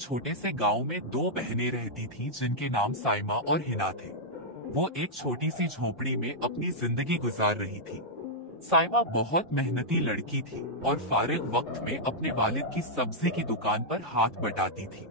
छोटे से गांव में दो बहनें रहती थीं जिनके नाम साइमा और हिना थे। वो एक छोटी सी झोपड़ी में अपनी जिंदगी गुजार रही थी। साइमा बहुत मेहनती लड़की थी और फारिग वक्त में अपने वालिद की सब्जी की दुकान पर हाथ बटाती थी।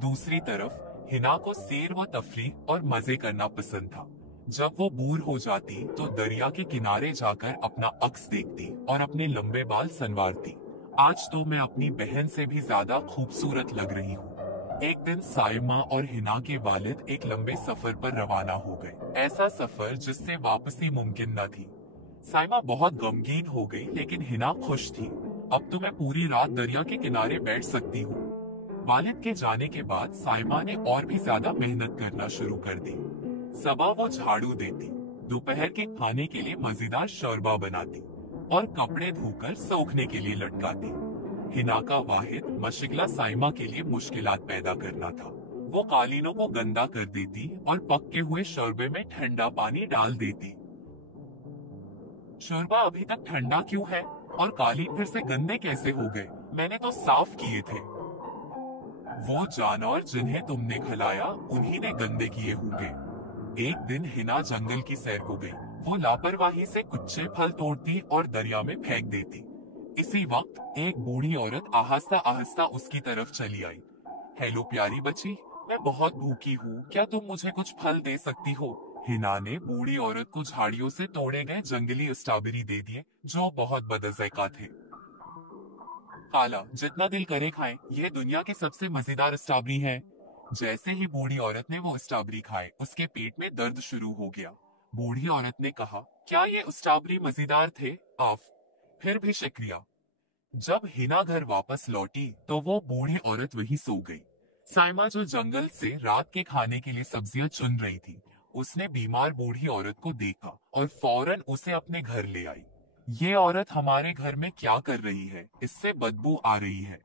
दूसरी तरफ हिना को सैर व तफरीह और मजे करना पसंद था। जब वो बोर हो जाती तो दरिया के किनारे जाकर अपना अक्स देखती और अपने लंबे बाल संवारती। आज तो मैं अपनी बहन से भी ज्यादा खूबसूरत लग रही हूँ। एक दिन साइमा और हिना के वालिद एक लंबे सफर पर रवाना हो गए। ऐसा सफर जिससे वापसी मुमकिन न थी। साइमा बहुत गमगीन हो गई, लेकिन हिना खुश थी। अब तो मैं पूरी रात दरिया के किनारे बैठ सकती हूँ। वालिद के जाने के बाद साइमा ने और भी ज्यादा मेहनत करना शुरू कर दी। सुबह वो झाड़ू देती, दोपहर के खाने के लिए मजेदार शोरबा बनाती और कपड़े धोकर सूखने के लिए लटकाती। हिना का वाहिद मशगला साइमा के लिए मुश्किलात पैदा करना था। वो कालीनों को गंदा कर देती और पके हुए शोरबे में ठंडा पानी डाल देती। शोरबा अभी तक ठंडा क्यों है और कालीन फिर से गंदे कैसे हो गए? मैंने तो साफ किए थे। वो जानवर जिन्हें तुमने खिलाया उन्हीं ने गंदे किए होंगे। एक दिन हिना जंगल की सैर को गई। वो लापरवाही से कुछ फल तोड़ती और दरिया में फेंक देती। इसी वक्त एक बूढ़ी औरत आहिस्ता आहिस्ता उसकी तरफ चली आई। हेलो प्यारी बच्ची, मैं बहुत भूखी हूँ, क्या तुम मुझे कुछ फल दे सकती हो? हिना ने बूढ़ी औरत को झाड़ियों से तोड़े गए जंगली स्ट्रॉबेरी दे दिए, जो बहुत बदज़ायका थे। काला, जितना दिल करे खाएं, यह दुनिया की सबसे मजेदार स्ट्रॉबेरी है। जैसे ही बूढ़ी औरत ने वो स्ट्रॉबेरी खाए, उसके पेट में दर्द शुरू हो गया। बूढ़ी औरत ने कहा, क्या ये स्ट्रॉबेरी मजेदार थे? आफ, फिर भी शुक्रिया। जब हिना घर वापस लौटी तो वो बूढ़ी औरत वहीं सो गई। साइमा जो जंगल से रात के खाने के लिए सब्जियां चुन रही थी, उसने बीमार बूढ़ी औरत को देखा और फौरन उसे अपने घर ले आई। ये औरत हमारे घर में क्या कर रही है? इससे बदबू आ रही है।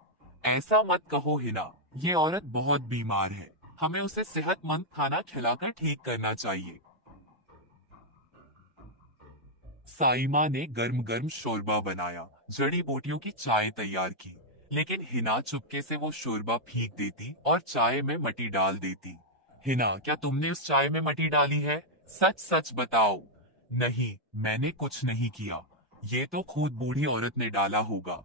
ऐसा मत कहो हिना, ये औरत बहुत बीमार है। हमें उसे सेहतमंद खाना खिलाकर ठीक करना चाहिए। साइमा ने गर्म गर्म शोरबा बनाया, जड़ी बूटियों की चाय तैयार की, लेकिन हिना चुपके से वो शोरबा फेंक देती और चाय में मटी डाल देती। हिना, क्या तुमने उस चाय में मटी डाली है? सच सच बताओ। नहीं, मैंने कुछ नहीं किया। ये तो खुद बूढ़ी औरत ने डाला होगा।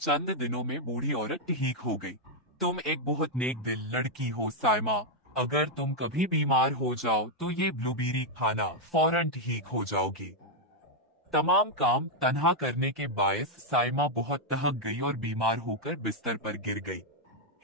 चंद दिनों में बूढ़ी औरत ठीक हो गई। तुम एक बहुत नेक दिल लड़की हो साइमा। अगर तुम कभी बीमार हो जाओ तो ये ब्लूबेरी खाना, फौरन ठीक हो जाओगी। तमाम काम तन्हा करने के बायस साइमा बहुत थक गई और बीमार होकर बिस्तर पर गिर गई।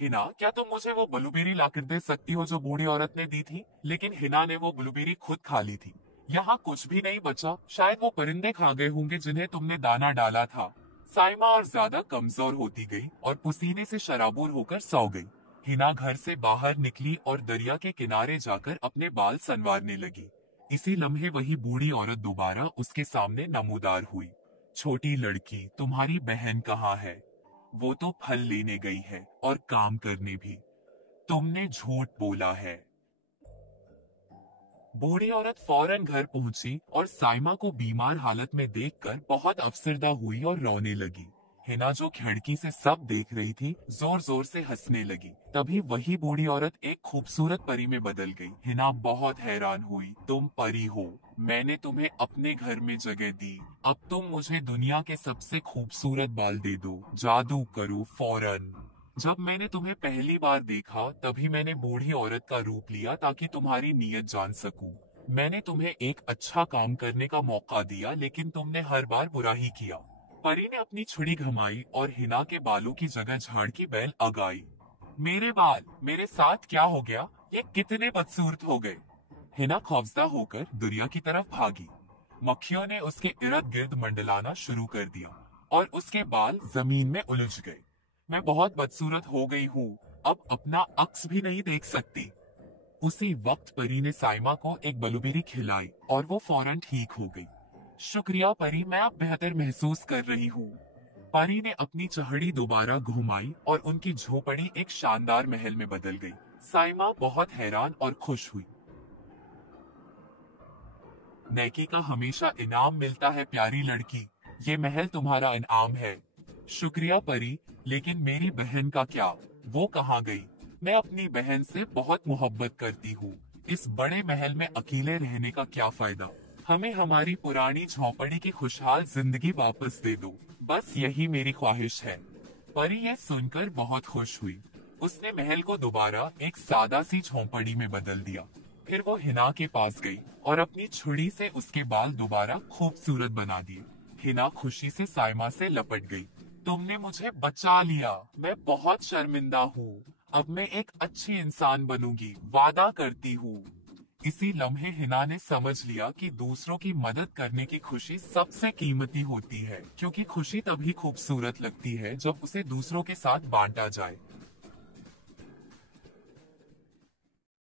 हिना, क्या तुम मुझे वो ब्लूबेरी लाकर दे सकती हो जो बूढ़ी औरत ने दी थी? लेकिन हिना ने वो ब्लूबेरी खुद खा ली थी। यहाँ कुछ भी नहीं बचा। शायद वो परिंदे खा गए होंगे जिन्हें तुमने दाना डाला था। साइमा और ज्यादा कमजोर होती गई और पसीने से शराबूर होकर सो गई। हिना घर से बाहर निकली और दरिया के किनारे जाकर अपने बाल संवारने लगी। इसी लम्हे वही बूढ़ी औरत दोबारा उसके सामने नमूदार हुई। छोटी लड़की, तुम्हारी बहन कहाँ है? वो तो फल लेने गई है और काम करने भी। तुमने झूठ बोला है। बूढ़ी औरत फौरन घर पहुंची और साइमा को बीमार हालत में देखकर बहुत अफसरदा हुई और रोने लगी। हिना जो खिड़की से सब देख रही थी, जोर जोर से हंसने लगी। तभी वही बूढ़ी औरत एक खूबसूरत परी में बदल गई। हिना बहुत हैरान हुई। तुम परी हो? मैंने तुम्हें अपने घर में जगह दी। अब तुम मुझे दुनिया के सबसे खूबसूरत बाल दे दो। जादू करो फौरन। जब मैंने तुम्हें पहली बार देखा तभी मैंने बूढ़ी औरत का रूप लिया ताकि तुम्हारी नीयत जान सकूं। मैंने तुम्हें एक अच्छा काम करने का मौका दिया, लेकिन तुमने हर बार बुरा ही किया। परी ने अपनी छुरी घुमाई और हिना के बालों की जगह झाड़ की बैल अगाई। मेरे बाल, मेरे साथ क्या हो गया? ये कितने बदसूरत हो गए। हिना खौफजदा होकर दरिया की तरफ भागी। मक्खियों ने उसके इर्द गिर्द मंडलाना शुरू कर दिया और उसके बाल जमीन में उलझ गए। मैं बहुत बदसूरत हो गई हूँ, अब अपना अक्स भी नहीं देख सकती। उसी वक्त परी ने साइमा को एक ब्लूबेरी खिलाई और वो फौरन ठीक हो गई। शुक्रिया परी, मैं अब बेहतर महसूस कर रही हूँ। परी ने अपनी चहड़ी दोबारा घुमाई और उनकी झोपड़ी एक शानदार महल में बदल गई। साइमा बहुत हैरान और खुश हुई। नेकी का हमेशा इनाम मिलता है प्यारी लड़की, ये महल तुम्हारा इनाम है। शुक्रिया परी, लेकिन मेरी बहन का क्या? वो कहाँ गई? मैं अपनी बहन से बहुत मोहब्बत करती हूँ। इस बड़े महल में अकेले रहने का क्या फायदा। हमें हमारी पुरानी झोंपड़ी की खुशहाल जिंदगी वापस दे दो। बस यही मेरी ख्वाहिश है। परी यह सुनकर बहुत खुश हुई। उसने महल को दोबारा एक सादा सी झोंपड़ी में बदल दिया। फिर वो हिना के पास गई और अपनी छुरी से उसके बाल दोबारा खूबसूरत बना दिए। हिना खुशी से साइमा से लपट गई। तुमने मुझे बचा लिया। मैं बहुत शर्मिंदा हूँ। अब मैं एक अच्छी इंसान बनूंगी, वादा करती हूँ। इसी लम्हे हिना ने समझ लिया कि दूसरों की मदद करने की खुशी सबसे कीमती होती है, क्योंकि खुशी तभी खूबसूरत लगती है जब उसे दूसरों के साथ बांटा जाए।